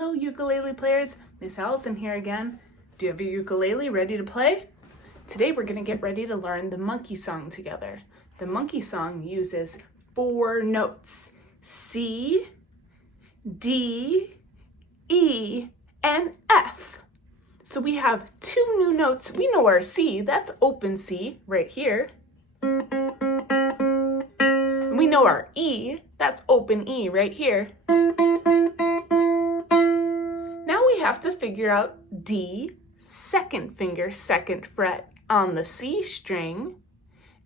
Hello, ukulele players. Miss Allison here again. Do you have your ukulele ready to play? Today we're going to get ready to learn the monkey song together. The monkey song uses 4 notes: C, D, E, and F. So we have 2 new notes. We know our C, that's open C right here. And we know our E, that's open E right here. Now we have to figure out D, second finger, second fret on the C string,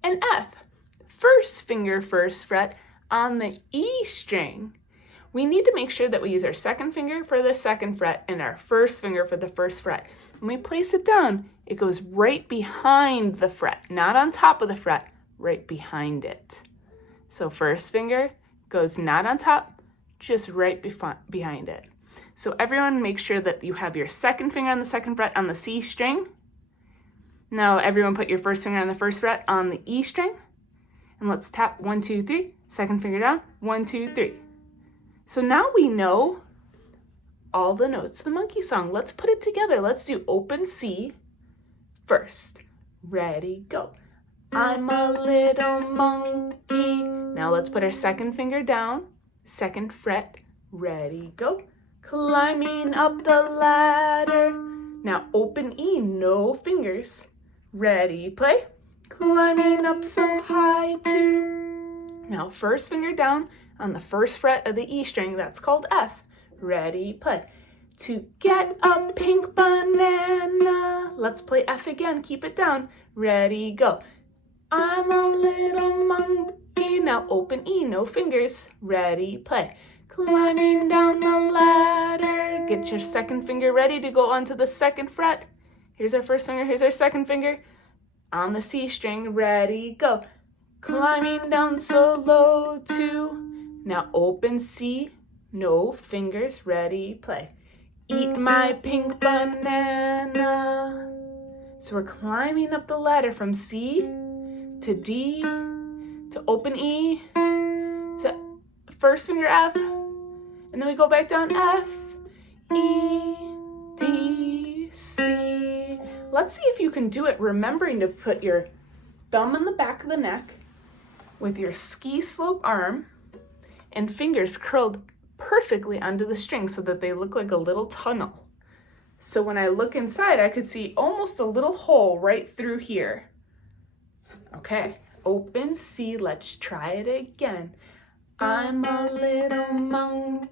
and F, first finger, first fret on the E string. We need to make sure that we use our second finger for the second fret and our first finger for the first fret. When we place it down, it goes right behind the fret, not on top of the fret, right behind it. So first finger goes not on top, just right behind it. So everyone make sure that you have your second finger on the second fret on the C string. Now everyone put your first finger on the first fret on the E string. And let's tap 1, 2, 3, second finger down, 1, 2, 3. So now we know all the notes of the monkey song. Let's put it together. Let's do open C first. Ready, go. I'm a little monkey. Now let's put our second finger down, second fret. Ready, go. Climbing up the ladder. Now open E, no fingers. Ready, play. Climbing up so high too. Now first finger down on the first fret of the E string, that's called F. Ready, play. To get a pink banana. Let's play F again, keep it down. Ready, go. I'm a little monkey. Now open E, no fingers. Ready, play. Climbing down the ladder. Get your second finger ready to go onto the second fret. Here's our first finger, here's our second finger. On the C string, ready, go. Climbing down so low too. Now open C, no fingers, ready, play. Eat my pink banana. So we're climbing up the ladder from C to D to open E to first finger F. And then we go back down F, E, D, C. Let's see if you can do it remembering to put your thumb in the back of the neck with your ski slope arm and fingers curled perfectly onto the string so that they look like a little tunnel. So when I look inside, I could see almost a little hole right through here. Okay, open C, let's try it again. I'm a little monkey.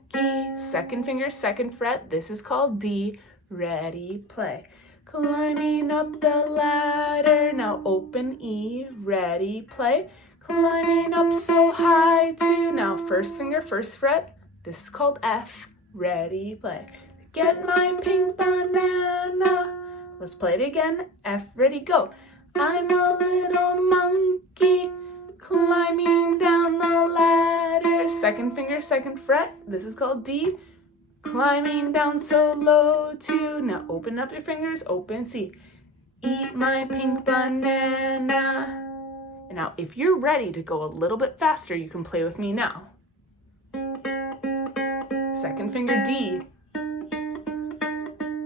Second finger, second fret. This is called D. Ready, play. Climbing up the ladder. Now open E. Ready, play. Climbing up so high too. Now first finger, first fret. This is called F. Ready, play. Get my pink banana. Let's play it again. F, ready, go. I'm a little monkey. Climbing down the ladder. Second finger, second fret. This is called D. Climbing down so low too. Now open up your fingers, open C. Eat my pink banana. And now if you're ready to go a little bit faster, you can play with me now. Second finger D.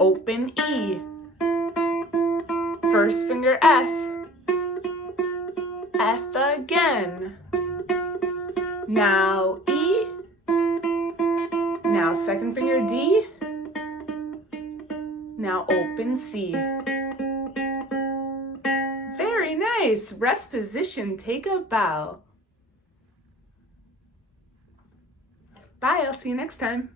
Open E. First finger F. F again. Now E. Now second finger D. Now open C. Very nice. Rest position, take a bow. Bye, I'll see you next time.